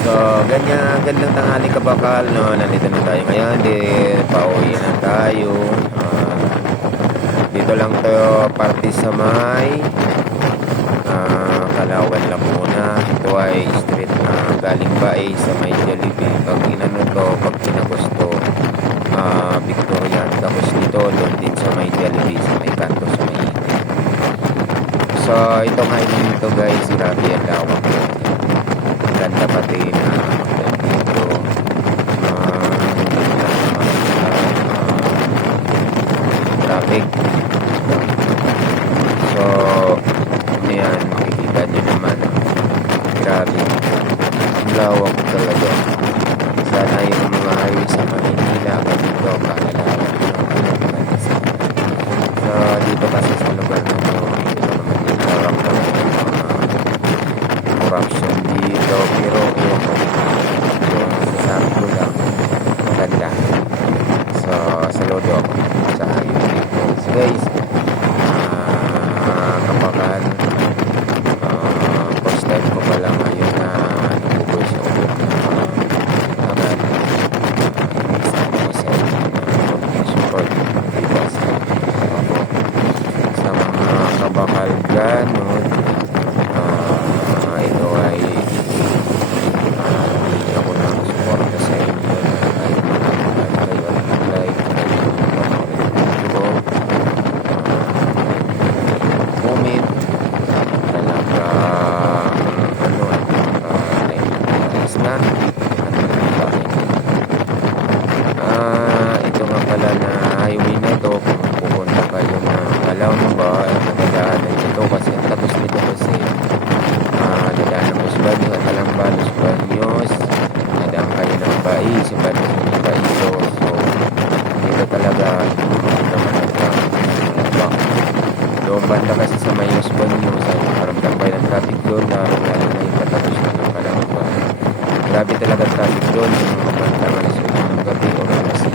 So, gandang tanghali kabakal, no? Nandito na tayo ngayon, pauwi na tayo. Dito lang to, parte sa may Kalawan, Laguna. Ito ay street na galing ba ay sa may Jollibee. Pag inano to, pag pinagusto, Victorian. Tapos dito, doon din sa may Jollibee, sa may kanto, sa may itin. So, ito ngayon dito guys, grabe ang lawak ko. Ganda pati na dito. Traffic. So, ayan, makikita nyo naman. Grabe. Ang lawak talaga. Sana yung mga highway sa Manila dito, kalalawan. So, dito kasi sa lugar na ito, dito naman din nararamdaman yung mga corruption dito. Pero, yung sasabi ko lang, maganda. So, saludo ako sa highway dito. So, guys, kapakan, first time ko pala ngayon na nabuboy sa ulo agad. Sana ko sa support dito sa mga kabakal ganun. Ito ay hindi ako na suporta sa inyo kahit manapagod kayo at like comment talagang nice na ito nga pala na highway na ito kung pupunta kayo ng Calao ba nadadaanan ito kasi ang tapos nito kasi nadaan ng Busbado at Alambalos Baños nadaan kayo ng Bai si Baiso so dito talaga naman ang doon banda kasi sa may Baños ay maramdam kayo ng traffic doon lalo na yung patapos na ng Calao ba grabe talaga traffic doon yung mga banda alas 8 ng gabi o alas 7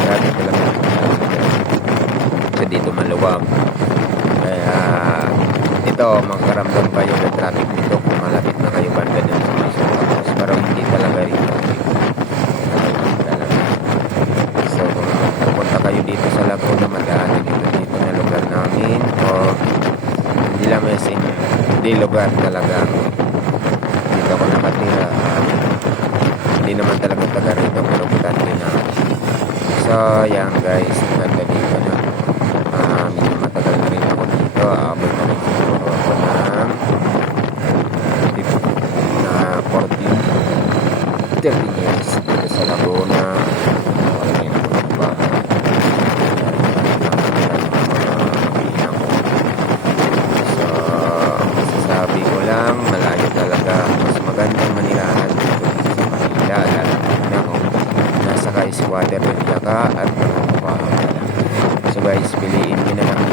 grabe talaga kasi dito maluwag kaya ito makaramdam kayo ng traffic dito kung malapit na kayo banda dun sa may Tapos pero hindi talaga rin traffic talaga so kung pupunta kayo dito sa Laguna madaanan dito na lugar namin o hindi lang mesin hindi lugar talaga dito ako nakatira hindi naman talaga taga rito pero butante na so yan guys ganda dito na medyo matagal na rin ako dito abot na rin siguro ako na 13 years dito sa Laguna wala na yung mga bahay so ang masasabi ko lang malayo talaga mas magandang manirahan dito sa Manila lalo na kung nasa kayo si water ka at nangungupahan ka lang so guys piliin nyo na lang